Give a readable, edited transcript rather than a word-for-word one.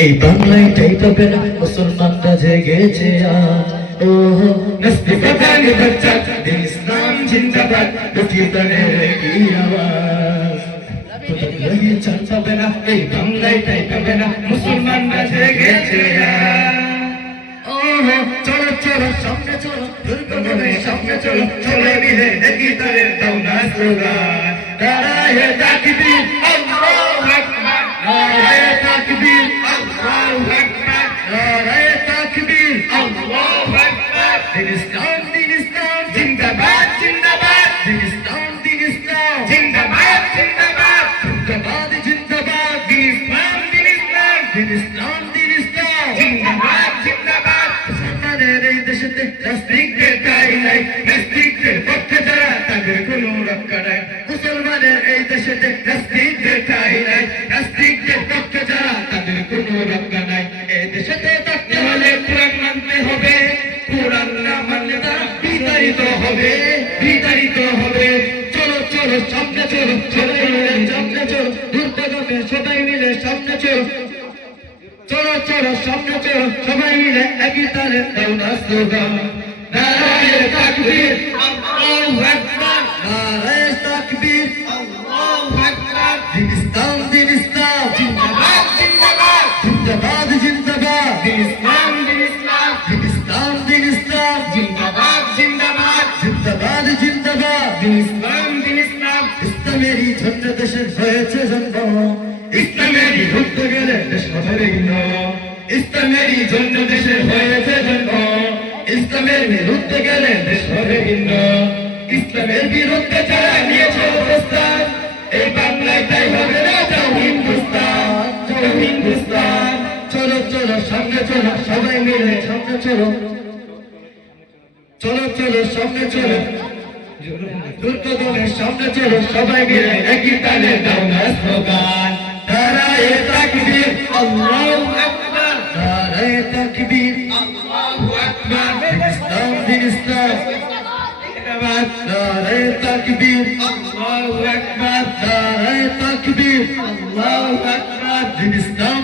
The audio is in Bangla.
এই বাংলাটাই পাবে না মুসলমানরা জেগেছে আজ ও নস্তি বাগানে বাচ্চা দিন ইসলাম জিন্দাবাদ লুকিয়ে দাঁড়ে কি আওয়াজ এই চাল পাবে না এই বাংলাটাই পাবে না মুসলমানরা জেগেছে ও চলো চলো সামনে চলো দুর্গমে সামনে চলো চলে মিলে একই তারে দাও না স্লোগান নারায়ে তাকবীর আল্লাহু আকবার নারায়ে তাকবীর আল্লাহু আকবার নারায়ে তাকবীর আল্লাহু আকবার দিন ইসলাম জিন্দাবাদ জিন্দাবাদ দিন ইসলাম জিন্দাবাদ জিন্দাবাদ জিন্দাবাদ জিন্দাবাদ দিন ইসলাম দিন ইসলাম জিন্দাবাদ জিন্দাবাদ মুসলমানের এই দেশেতে নাস্তিকদের ঠাঁই নাই নাস্তিকদের পক্ষে যারা তাদের কোনো রক্ষা নাই মুসলমানের এই দেশেতে নাস্তিকদের ঠাঁই নাই নাস্তিকদের পক্ষে যারা তাদের কোনো রক্ষা নাই এই দেশেতে থাকতে হলে কোরআন মানতে হবে কোরআন না মানলে তারা বিতাড়িত হবে চলো চলো সামনে চলো চলে মিলে সামনে চলো দুর্গমে সবাই মিলে সামনে চলো চলো চলো সামনে চলো সবাই মিলে একই তালে দাও না স্লোগান নারায়ে তাকবীর আল্লাহু আকবার নারায়ে তাকবীর আল্লাহু আকবার দিন ইসলাম জিন্দাবাদ জিন্দাবাদ জিন্দাবাদ জিন্দাবাদ দিন ইসলাম জিন্দাবাদ জিন্দাবাদ জিন্দাবাদ জিন্দাবাদ দিন ইসলাম ইসলামেরই জন্য দেশের হয়েছে জন্ম ইসলামেরই রুখতে গেলে দেশ হবে ভিন্ন ইসলামেরই জন্য দেশের হয়েছে জন্ম ইসলামের বিরুদ্ধে গেলে দেশ হবে ভিন্ন ইসলামের বিরুদ্ধে যারা নিয়েছে অবস্থান এই বাংলায় তাই হবে না যাও হিন্দুস্তান চলো চলো সামনে চলো সবাই মিলে সামনে চলো চলো চলো সামনে চলো দুর্গমে সামনে চলো সবাই মিলে একই তালে দাও না স্লোগান নারায়ে তাকবীর আল্লাহু আকবার নারায়ে তাকবীর আল্লাহু আকবার দিন ইসলাম জিন্দাবাদ নারায়ে তাকবীর আল্লাহু আকবার নারায়ে তাকবীর আল্লাহু আকবার দিন ইসলাম